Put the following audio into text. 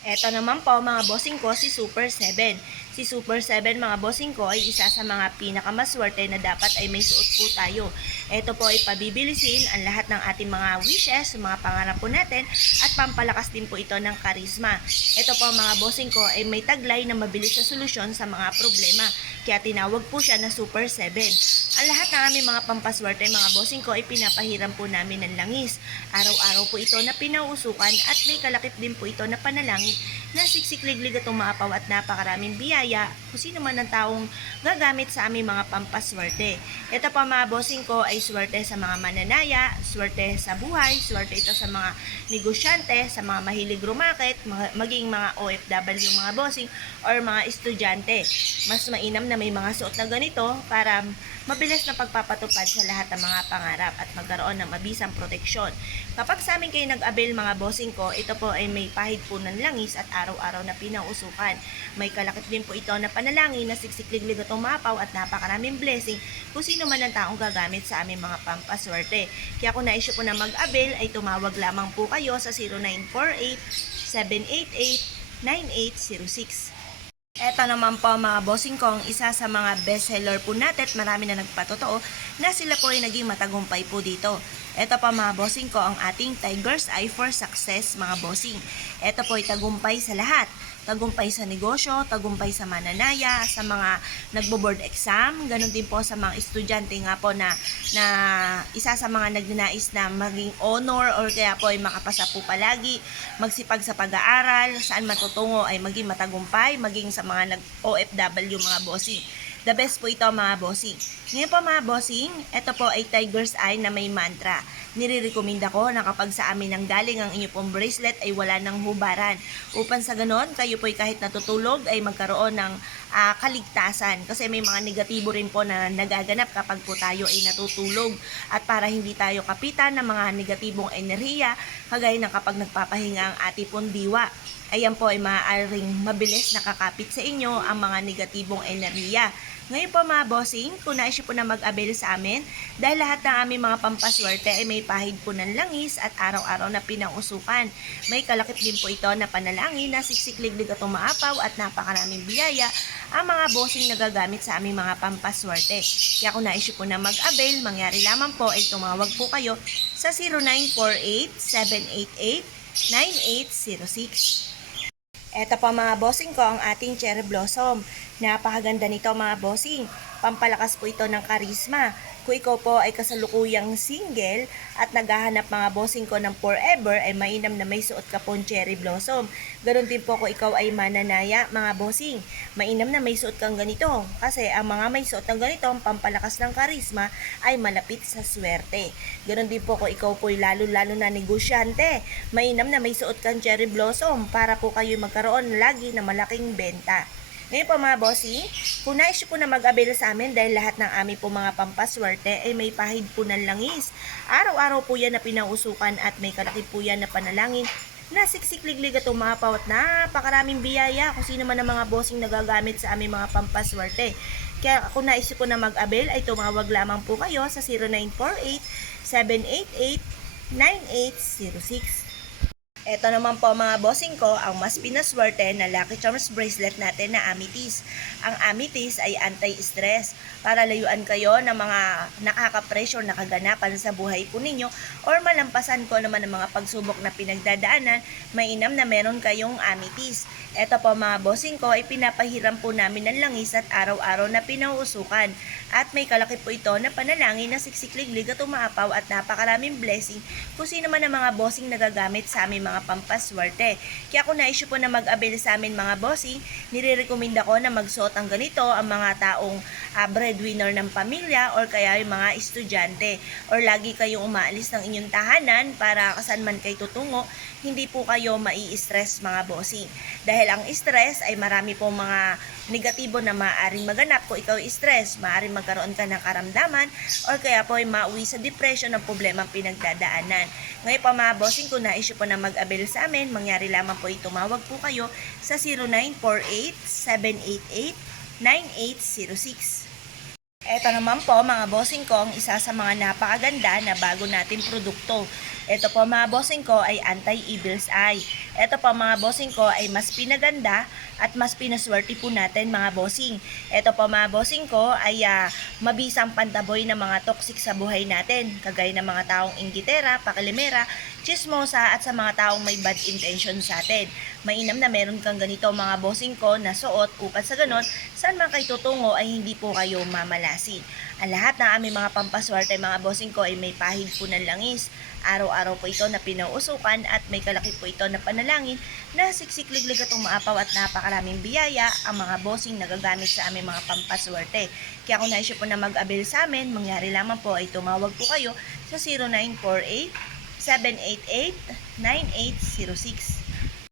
Eto naman po mga bossing ko, si Super 7. Si Super 7 mga bossing ko ay isa sa mga pinakamaswerte na dapat ay may suot po tayo. Ito po ay pabibilisin ang lahat ng ating mga wishes, mga pangarap po natin at pampalakas din po ito ng karisma. Ito po mga bossing ko ay may taglay na mabilis sa solusyon sa mga problema. Kaya tinawag po siya na Super 7. Ang lahat ng aming mga pampaswerte mga bossing ko ay pinapahiram po namin ng langis. Araw-araw po ito na pinauusukan at may kalakip din po ito na panalangin na siksikliglig at umapaw at napakaraming biyaya kung sino man ang taong gagamit sa aming mga pampaswerte. Ito pa mga bossing ko ay swerte sa mga mananaya, swerte sa buhay, swerte ito sa mga negosyante, sa mga mahilig rumakit, maging mga OFW mga bossing or mga estudyante. Mas mainam na may mga suot na ganito para mabilis na pagpapatupad sa lahat ng mga pangarap at magkaroon ng mabisang proteksyon. Kapag sa amin kayo nag-avail mga bossing ko, ito po ay may pahid po ng langis at araw-araw na pinausukan. May kalakip din po ito na panalangin na siksikliglig at umapaw at napakaraming blessing kung sino man ang taong gagamit sa aming mga pampaswerte. Kaya kung naisyo po na mag-avail ay tumawag lamang po kayo sa 0948-788-9806. Eto naman po mga bossing kong isa sa mga bestseller po natin at marami na nagpatotoo na sila po ay naging matagumpay po dito. Eto pa mga bossing ko ang ating Tiger's Eye for Success mga bossing. Eto po ay tagumpay sa lahat. Tagumpay sa negosyo, tagumpay sa mananaya, sa mga nagbo-board exam, ganun din po sa mga estudyante nga po na isa sa mga nagnanais na maging honor or kaya po ay makapasa po palagi, magsipag sa pag-aaral, saan matutungo ay maging matagumpay, maging sa mga nag-OFW mga bossing. The best po ito mga bossing. Ngayon po mga bossing, ito po ay Tiger's Eye na may mantra. Nire-recommend ako na kapag sa amin ang galing ang inyong pong bracelet ay wala ng hubaran. Upang sa ganon, kayo po ay kahit natutulog ay magkaroon ng kaligtasan. Kasi may mga negatibo rin po na nagaganap kapag po tayo ay natutulog. At para hindi tayo kapitan ng mga negatibong enerhiya, kagaya ng kapag nagpapahinga ang ating pong diwa. Ayan po ay maaaring mabilis nakakapit sa inyo ang mga negatibong enerhiya. Ngayon po mga bossing, kung naisyo po na mag-avail sa amin, dahil lahat ng aming mga pampaswerte ay may pahid po ng langis at araw-araw na pinausukan. May kalakip din po ito na panalangin na siksikliglig at umaapaw at napakaraming biyaya ang mga bossing na gagamit sa aming mga pampaswerte. Kaya kung naisyo po na mag-avail, mangyari lamang po ay tumawag po kayo sa 0948-788-9806. Eto pa mga bossing ko ang ating cherry blossom. Napakaganda nito mga bossing. Pampalakas po ito ng karisma. Kung ikaw po ay kasalukuyang single at naghahanap mga bossing ko ng forever, ay mainam na may suot ka pong cherry blossom. Ganon din po kung ikaw ay mananaya mga bossing. Mainam na may suot kang ganito. Kasi ang mga may suot ng ganito, ang pampalakas ng karisma ay malapit sa swerte. Ganon din po kung ikaw po ay lalo-lalo na negosyante. Mainam na may suot kang cherry blossom para po kayo magkaroon lagi na malaking benta. Ngayon po mga bossing, kung naisyo po na mag-avail sa amin dahil lahat ng aming po mga pampaswerte ay may pahid po ng langis. Araw-araw po yan na pinausukan at may kalaki po yan na panalangin na siksikliglig at umapaw at napakaraming biyaya kung sino man ang mga bossing nagagamit sa aming mga pampaswerte. Kaya kung naisyo po na mag-avail ay tumawag lamang po kayo sa 0948-788-9806. Ito naman po mga bossing ko, ang mas pinaswerte na Lucky Charms bracelet natin na amethyst. Ang amethyst ay anti-stress para layuan kayo ng mga nakaka-pressure na kaganapan sa buhay po ninyo or malampasan ko naman ng mga pagsubok na pinagdadaanan, mainam na meron kayong amethyst. Ito po mga bossing ko ay pinapahiram po namin ng langis at araw-araw na pinauusukan at may kalaki po ito na panalangin na siksikliglig at umaapaw at napakaraming blessing kung sino man ang mga bossing nagagamit sa aming mga pampaswerte. Kaya kung naisyo po na mag-avail sa amin mga bossing, nire-recommend ako na magsuot ang ganito ang mga taong breadwinner ng pamilya or kaya yung mga estudyante or lagi kayong umaalis ng inyong tahanan para kasan man kayo tutungo, hindi po kayo mai-stress mga bossing. Dahil ang stress ay marami pong mga negatibo na maaaring maganap. Kung ikaw stress, maaaring magkaroon ka ng karamdaman or kaya po ay mauwi sa depression ng problemang pinagdadaanan. Ngayon pa mga bossing, kung naisyo po na mag-avail sa amin, mangyari lamang po tumawag po kayo sa 0948-788-9806. Ito naman po mga bossing ko ang isa sa mga napakaganda na bago natin produkto. Ito po mga bossing ko ay anti-evil's eye. Ito po mga bossing ko ay mas pinaganda at mas pinaswerte po natin mga bossing. Ito po mga bossing ko ay mabisang pantaboy ng mga toxic sa buhay natin, kagaya ng mga taong inggitera, pakilimera, chismosa at sa mga taong may bad intention sa atin. Mainam na meron kang ganito mga bossing ko na suot upang sa ganon, saan man kayo tutungo ay hindi po kayo mamalasin. Ang lahat ng aming mga pampaswerte mga bossing ko ay may pahid po ng langis. Araw-araw po ito na pinauusukan at may kalaki po ito na panalangin na siksik-liglig at umaapaw at napakaraming biyaya ang mga bossing nagagamit sa aming mga pampaswerte. Kaya kung naisip po na mag-avail sa amin, mangyari lamang po ay tumawag po kayo sa 0948 788 9806.